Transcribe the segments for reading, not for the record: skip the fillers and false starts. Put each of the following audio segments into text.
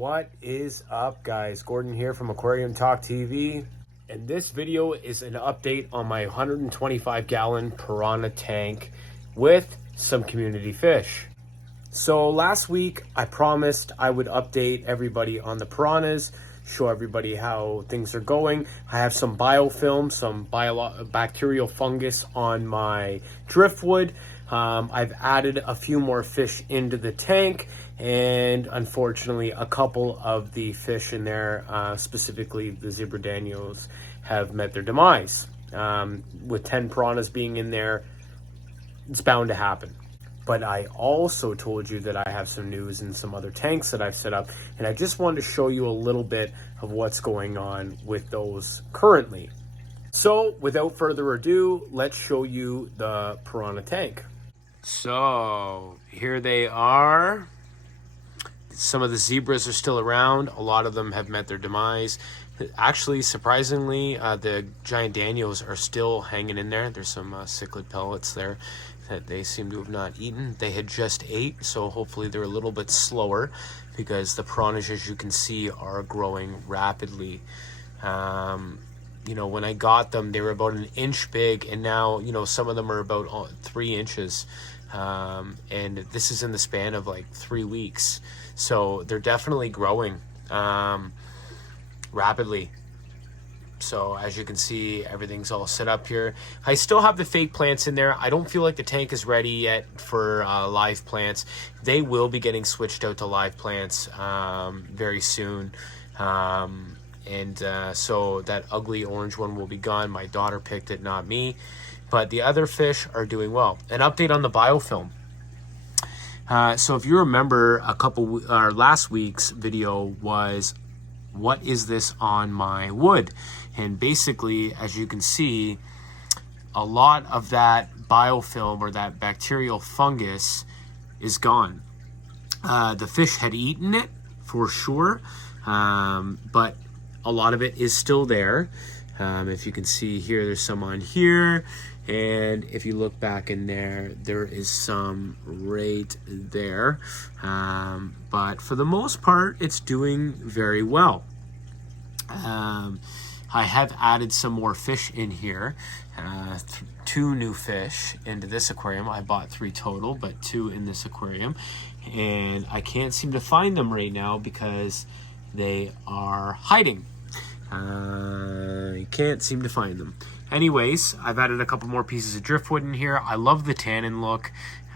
What is up, guys? Gordon here from Aquarium Talk TV, and this video is an update on my 125-gallon Piranha tank with some community fish. So last week I promised I would update everybody on the piranhas, show everybody how things are going. I have some biofilm, some bacterial fungus on my driftwood. I've added a few more fish into the tank, and unfortunately a couple of the fish in there, specifically the zebra danios, have met their demise. With 10 piranhas being in there, it's bound to happen. But I also told you that I have some news in some other tanks that I've set up, and I just wanted to show you a little bit of what's going on with those currently. So without further ado, let's show you the piranha tank. So here they are. Some of the zebras are still around. A lot of them have met their demise. Actually, surprisingly, the giant danios are still hanging in there. There's some cichlid pellets there that they seem to have not eaten. They had just ate, so hopefully they're a little bit slower, because the piranhas, as you can see, are growing rapidly. You know, when I got them, they were about an inch big, and now, you know, some of them are about 3 inches. And this is in the span of like 3 weeks. So they're definitely growing rapidly. So as you can see, everything's all set up here. I still have the fake plants in there. I don't feel like the tank is ready yet for live plants. They will be getting switched out to live plants very soon. So that ugly orange one will be gone. My daughter picked it, not me. But the other fish are doing well. An update on the biofilm. So if you remember, last week's video was, what is this on my wood? And basically, as you can see, a lot of that biofilm, or that bacterial fungus, is gone. The fish had eaten it for sure, but a lot of it is still there. If you can see here, there's some on here, and if you look back in there, there is some right there. But for the most part, it's doing very well. I have added some more fish in here, 2 new fish into this aquarium. I bought 3 total, but 2 in this aquarium, and I can't seem to find them right now because they are hiding. I can't seem to find them. Anyways, I've added a couple more pieces of driftwood in here. I love the tannin look.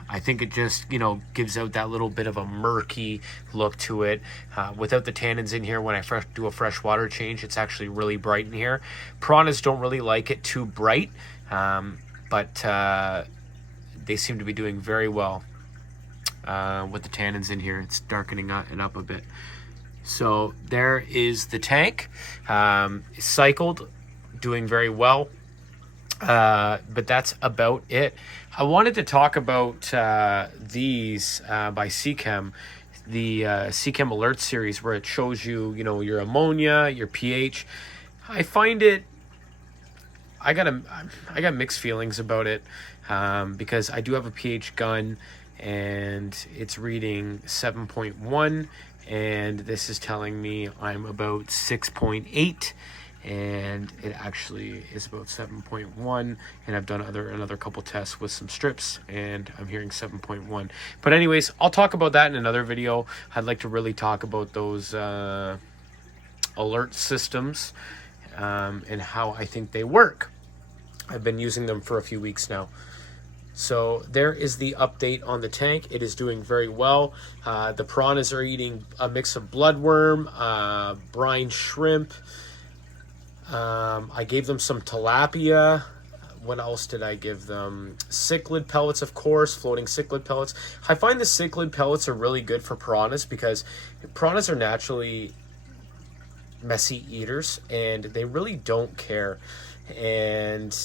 I think it just, you know, gives out that little bit of a murky look to it. Without the tannins in here, when I do a fresh water change, it's actually really bright in here. Piranhas don't really like it too bright, but they seem to be doing very well with the tannins in here. It's darkening it up a bit. So there is the tank, cycled, doing very well, but that's about it. I wanted to talk about these by Seachem, the Seachem Alert series, where it shows you, you know, your ammonia, your pH. I find it, I got mixed feelings about it, because I do have a pH gun, and it's reading 7.1, and this is telling me I'm about 6.8, and it actually is about 7.1, and I've done another couple tests with some strips, and I'm hearing 7.1. But anyways, I'll talk about that in another video. I'd like to really talk about those alert systems, and how I think they work. I've been using them for a few weeks now. So there is the update on the tank. It is doing very well. The piranhas are eating a mix of bloodworm, brine shrimp. I gave them some tilapia. What else did I give them? Cichlid pellets, of course, floating cichlid pellets. I find the cichlid pellets are really good for piranhas, because piranhas are naturally messy eaters, and they really don't care. And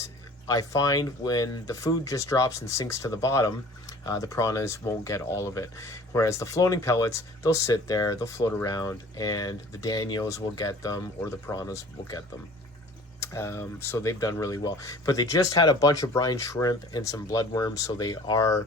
I find when the food just drops and sinks to the bottom, the piranhas won't get all of it. Whereas the floating pellets, they'll sit there, they'll float around, and the danios will get them, or the piranhas will get them. So they've done really well. But they just had a bunch of brine shrimp and some bloodworms, so they are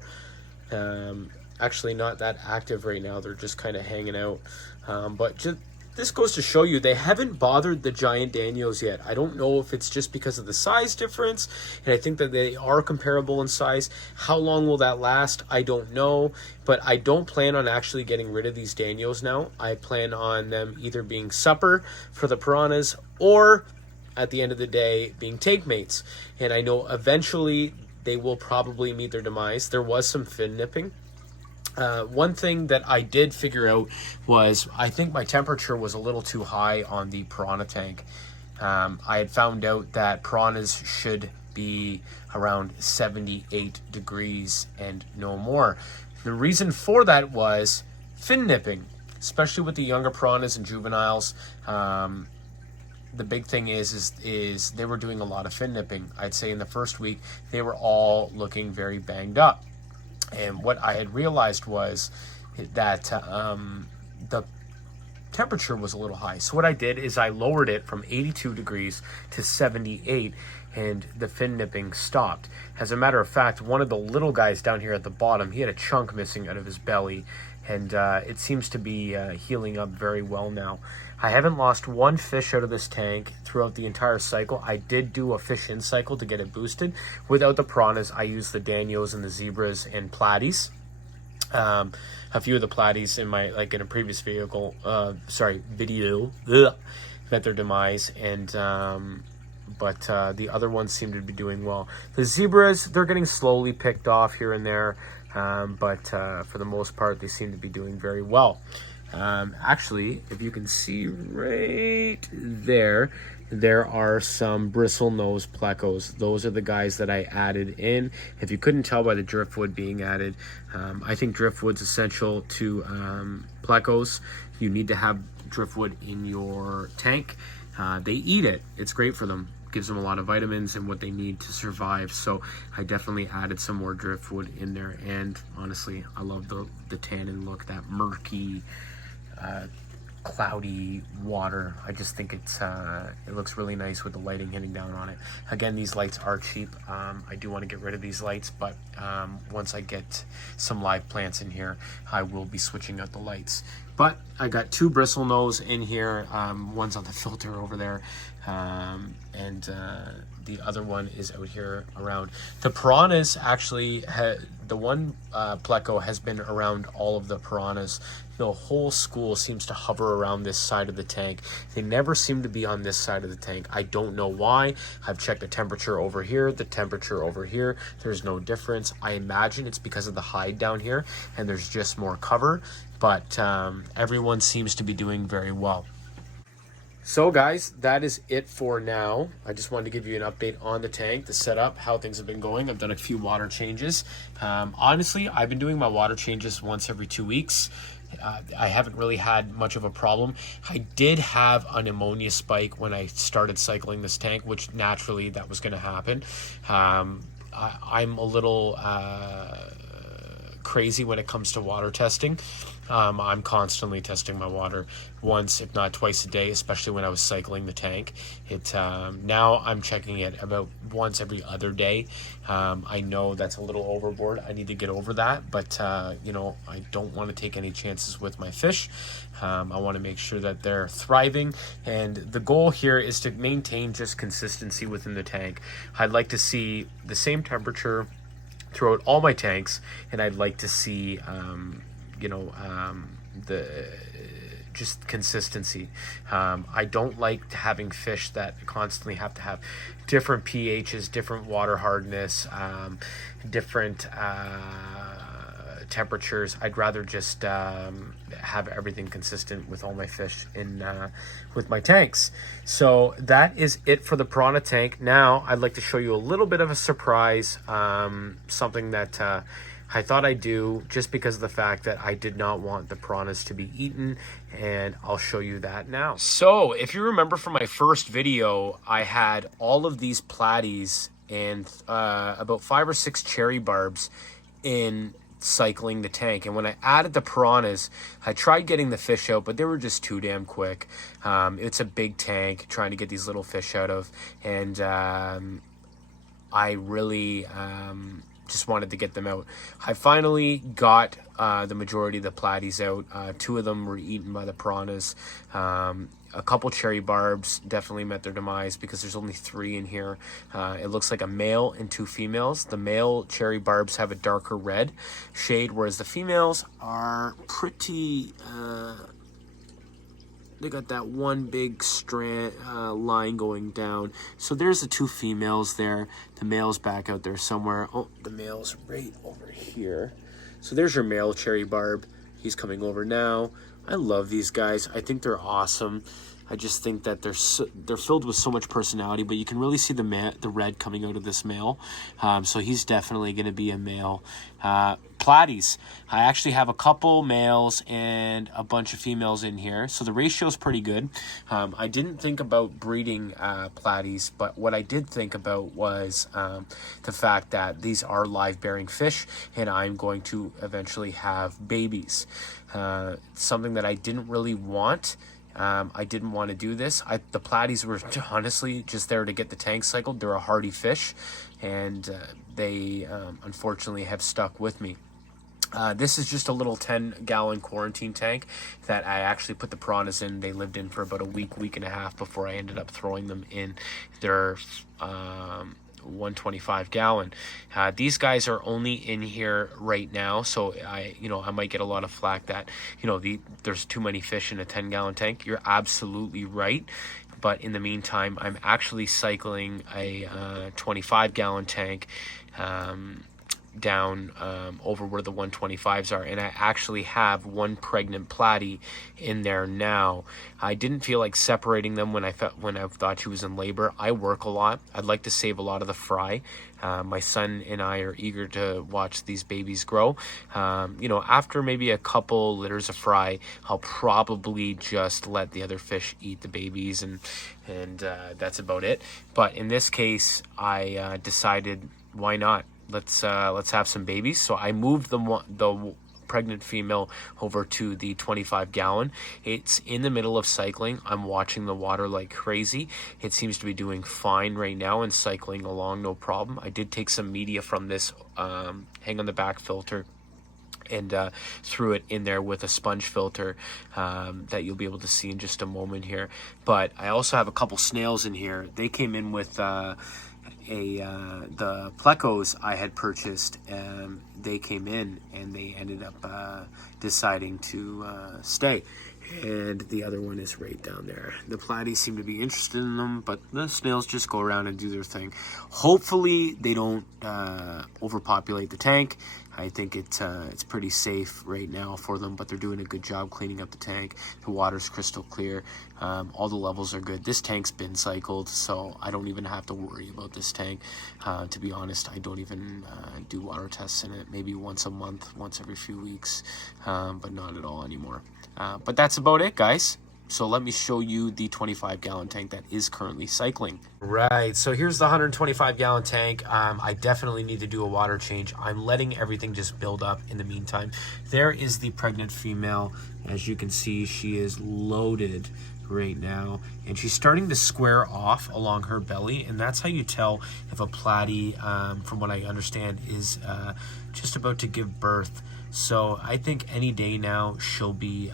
actually not that active right now. They're just kind of hanging out. But just this goes to show you they haven't bothered the giant Danios yet. I don't know if it's just because of the size difference, and I think that they are comparable in size. How long will that last? I don't know, but I don't plan on actually getting rid of these Danios now. I plan on them either being supper for the piranhas or at the end of the day being tank mates. And I know eventually they will probably meet their demise. There was some fin nipping. One thing that I did figure out was I think my temperature was a little too high on the piranha tank. I had found out that piranhas should be around 78 degrees and no more. The reason for that was fin nipping, especially with the younger piranhas and juveniles. The big thing is they were doing a lot of fin nipping. I'd say in the first week they were all looking very banged up. And what I had realized was that the temperature was a little high. So what I did is I lowered it from 82 degrees to 78, and the fin nipping stopped. As a matter of fact, one of the little guys down here at the bottom, he had a chunk missing out of his belly, and it seems to be healing up very well now. I haven't lost one fish out of this tank throughout the entire cycle. I did do a fish in cycle to get it boosted. Without the piranhas, I used the Danios and the zebras and platies. A few of the platies in my, like in a previous video, met their demise, and but the other ones seem to be doing well. The zebras, they're getting slowly picked off here and there, but for the most part, they seem to be doing very well. Actually, if you can see right there, there are some bristle-nose plecos. Those are the guys that I added in. If you couldn't tell by the driftwood being added, I think driftwood's essential to plecos. You need to have driftwood in your tank. They eat it. It's great for them. Gives them a lot of vitamins and what they need to survive. So I definitely added some more driftwood in there. And honestly, I love the tannin look, that murky, cloudy water. I just think it looks really nice with the lighting hitting down on it. Again, these lights are cheap. I do want to get rid of these lights, but once I get some live plants in here, I will be switching out the lights. But I got two bristle nose in here. One's on the filter over there, and the other one is out here around. The piranhas actually, the one pleco has been around all of the piranhas. The whole school seems to hover around this side of the tank. They never seem to be on this side of the tank. I don't know why. I've checked the temperature over here, the temperature over here. There's no difference. I imagine it's because of the hide down here and there's just more cover, but everyone seems to be doing very well. So guys, that is it for now. I just wanted to give you an update on the tank, the setup, how things have been going. I've done a few water changes. Honestly, I've been doing my water changes once every 2 weeks. I haven't really had much of a problem. I did have an ammonia spike when I started cycling this tank, which naturally that was going to happen. I'm a little crazy when it comes to water testing. I'm constantly testing my water once, if not twice a day, especially when I was cycling the tank. Now I'm checking it about once every other day. I know that's a little overboard. I need to get over that, but you know, I don't want to take any chances with my fish. I want to make sure that they're thriving, and the goal here is to maintain just consistency within the tank. I'd like to see the same temperature throughout all my tanks, and I'd like to see the just consistency. I don't like having fish that constantly have to have different pHs, different water hardness, different temperatures. I'd rather just have everything consistent with all my fish in with my tanks. So that is it for the piranha tank. Now I'd like to show you a little bit of a surprise, something that I thought I'd do just because of the fact that I did not want the piranhas to be eaten, and I'll show you that now. So if you remember from my first video, I had all of these platies and about 5 or 6 cherry barbs in cycling the tank, and when I added the piranhas, I tried getting the fish out, but they were just too damn quick. It's a big tank trying to get these little fish out of, and I really just wanted to get them out. I finally got the majority of the platies out. 2 of them were eaten by the piranhas. A couple cherry barbs definitely met their demise because there's only 3 in here. It looks like a male and 2 females. The male cherry barbs have a darker red shade, whereas the females are pretty... they got that one big strand line going down. So there's the 2 females there. The male's back out there somewhere. Oh, the male's right over here. So there's your male cherry barb. He's coming over now. I love these guys. I think they're awesome. I just think that they're filled with so much personality, but you can really see the red coming out of this male. So he's definitely going to be a male. Platies. I actually have a couple males and a bunch of females in here, so the ratio is pretty good. I didn't think about breeding platies, but what I did think about was the fact that these are live-bearing fish, and I'm going to eventually have babies. Something that I didn't really want. I didn't want to do this. The platies were honestly just there to get the tank cycled. They're a hardy fish, and they unfortunately have stuck with me. This is just a little 10-gallon quarantine tank that I actually put the piranhas in. They lived in for about a week and a half before I ended up throwing them in their 125 gallon. These guys are only in here right now, so I might get a lot of flack that there's too many fish in a 10-gallon tank. You're absolutely right, but in the meantime I'm actually cycling a 25-gallon tank down over where the 125s are, and I actually have 1 pregnant platy in there now. I didn't feel like separating them when I thought she was in labor. I work a lot. I'd like to save a lot of the fry. My son and I are eager to watch these babies grow. After maybe a couple litters of fry, I'll probably just let the other fish eat the babies, and that's about it. But in this case, I decided, why not? Let's have some babies. So I moved the pregnant female over to the 25-gallon. It's in the middle of cycling. I'm watching the water like crazy. It seems to be doing fine right now and cycling along no problem. I did take some media from this hang on the back filter and threw it in there with a sponge filter that you'll be able to see in just a moment here. But I also have a couple snails in here. They came in with the plecos I had purchased. They came in and they ended up deciding to stay, and the other one is right down there. The platies seem to be interested in them, but the snails just go around and do their thing. Hopefully they don't overpopulate the tank. I think it's pretty safe right now for them, but they're doing a good job cleaning up the tank. The water's crystal clear. All the levels are good. This tank's been cycled, so I don't even have to worry about this tank. To be honest, I don't even do water tests in it. Maybe once a month, once every few weeks, but not at all anymore. But that's about it, guys. So let me show you the 25-gallon tank that is currently cycling. Right, so here's the 125-gallon tank. I definitely need to do a water change. I'm letting everything just build up in the meantime. There is the pregnant female. As you can see, she is loaded right now, and she's starting to square off along her belly, and that's how you tell if a platy, from what I understand, is just about to give birth. So I think any day now she'll be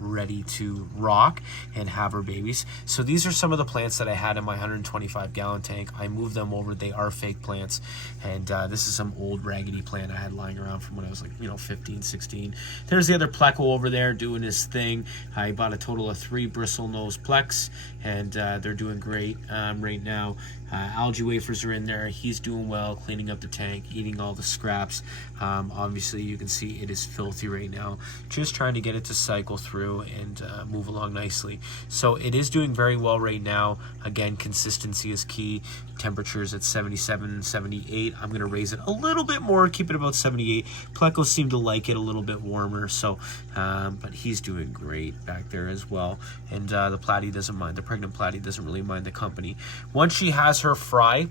ready to rock and have her babies. So these are some of the plants that I had in my 125-gallon tank. I moved them over. They are fake plants, and this is some old raggedy plant I had lying around from when I was like 15, 16. There's the other pleco over there doing his thing. I bought a total of 3 bristlenose plex, and they're doing great right now. Algae wafers are in there. He's doing well, cleaning up the tank, eating all the scraps. Obviously you can see it is filthy right now. Just trying to get it to cycle through and move along nicely. So it is doing very well right now. Again, consistency is key. Temperatures at 77, 78. I'm going to raise it a little bit more, keep it about 78. Plecos seem to like it a little bit warmer, so but he's doing great back there as well. And the platy doesn't mind. The pregnant platy doesn't really mind the company. Once she has her fry,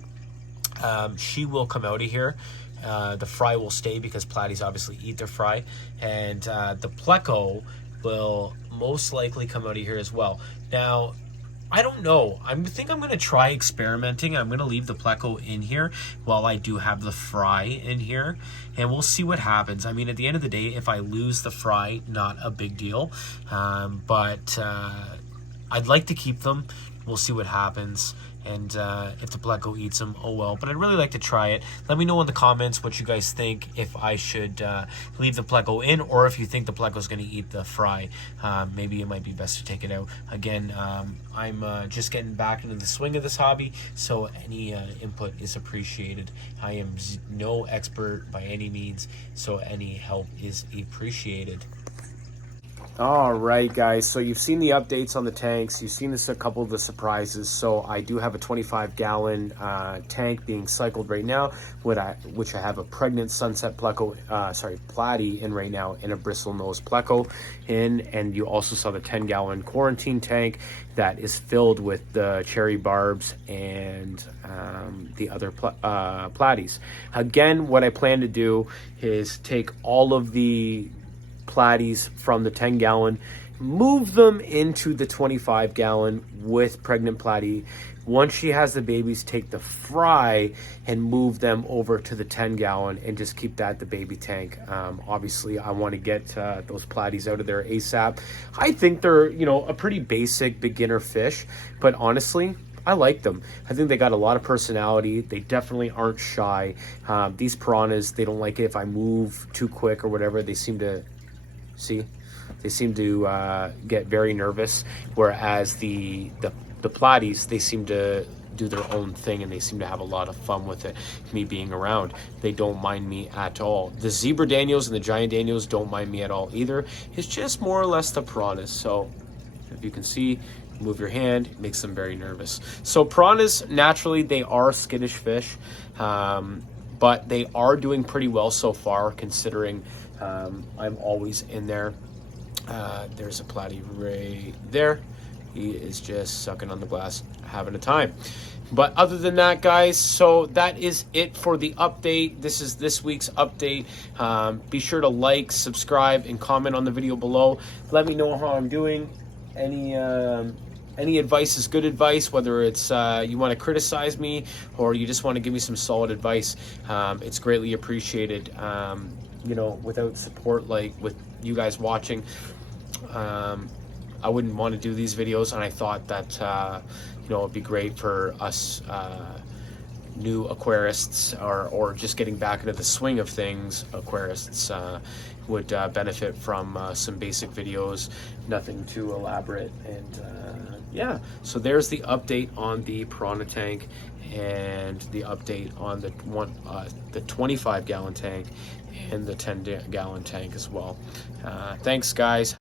she will come out of here. The fry will stay because platies obviously eat their fry, and the pleco will most likely come out of here as well. Now, I don't know. I think I'm going to try experimenting. I'm going to leave the pleco in here while I do have the fry in here, and we'll see what happens. I mean, at the end of the day, if I lose the fry, not a big deal, but I'd like to keep them. We'll see what happens. And if the pleco eats them, oh well. But I'd really like to try it. Let me know in the comments what you guys think, if I should leave the pleco in, or if you think the pleco is going to eat the fry. Maybe it might be best to take it out. Again, I'm just getting back into the swing of this hobby, so any input is appreciated. I am no expert by any means, so any help is appreciated. All right, guys, so you've seen the updates on the tanks. You've seen a couple of the surprises. So I do have a 25-gallon tank being cycled right now, which I have a pregnant sunset pleco, platy in right now, and a bristlenose pleco in. And you also saw the 10-gallon quarantine tank that is filled with the cherry barbs and the other platies. Again, what I plan to do is take all of the platies from the 10-gallon, move them into the 25-gallon with pregnant platy. Once she has the babies, take the fry and move them over to the 10-gallon and just keep that the baby tank. Obviously, I want to get those platies out of there ASAP. I think they're, a pretty basic beginner fish, but honestly, I like them. I think they got a lot of personality. They definitely aren't shy. These piranhas, they don't like it if I move too quick or whatever. They seem to get very nervous, whereas the platies, they seem to do their own thing, and they seem to have a lot of fun with it, me being around. They don't mind me at all. The zebra Daniels and the giant Daniels don't mind me at all either. It's just more or less the piranhas. So if you can see, move your hand, it makes them very nervous. So piranhas, naturally, they are skittish fish, but they are doing pretty well so far, considering I'm always in there. There's a platy right there. He is just sucking on the glass, having a time. But other than that, guys, so that is it for the update. This is this week's update. Be sure to like, subscribe, and comment on the video below. Let me know how I'm doing. Any advice is good advice, whether it's you want to criticize me or you just want to give me some solid advice. It's greatly appreciated. Without support, like with you guys watching, I wouldn't want to do these videos. And I thought that it'd be great for us new aquarists, or just getting back into the swing of things. Aquarists would benefit from some basic videos, nothing too elaborate. And yeah, so there's the update on the piranha tank, and the update on the 25-gallon tank and the 10-gallon tank as well. Thanks, guys.